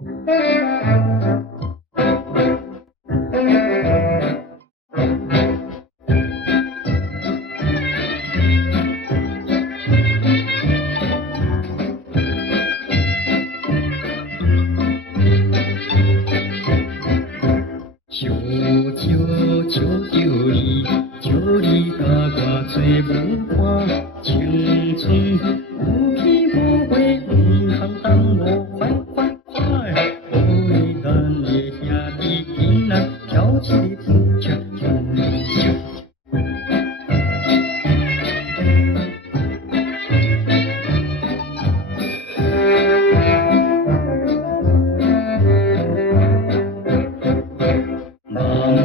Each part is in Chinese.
求求求求你，求你甲我做舞伴，青春有去无回，唔通等我快快快！为咱的兄弟今仔跳一个跳恰跳恰。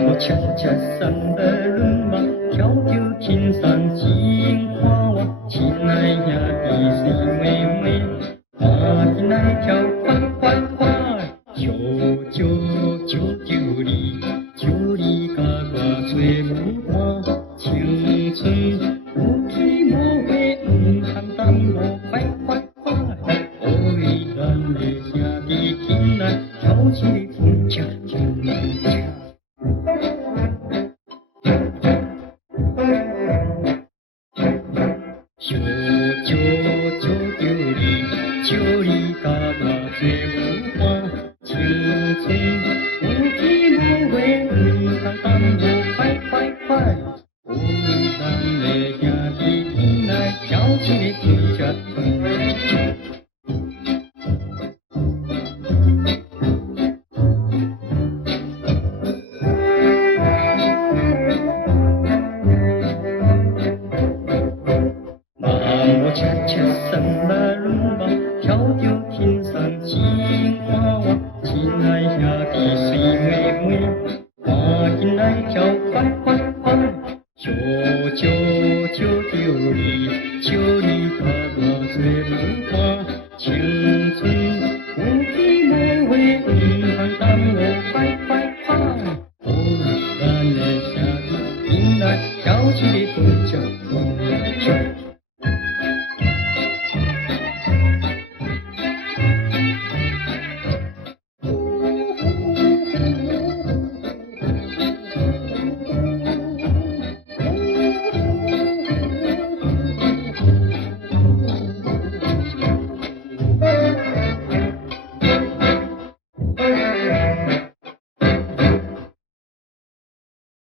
我恰恰三百轮马，跳跳青山金花哇，亲爱呀的水妹妹，赶紧来跳快快快！求求求求你，求你甲我做舞伴，青春有去无回，唔通等我快快快！为咱的兄弟今仔跳一个跳恰跳恰。求求求求你，求你甲我做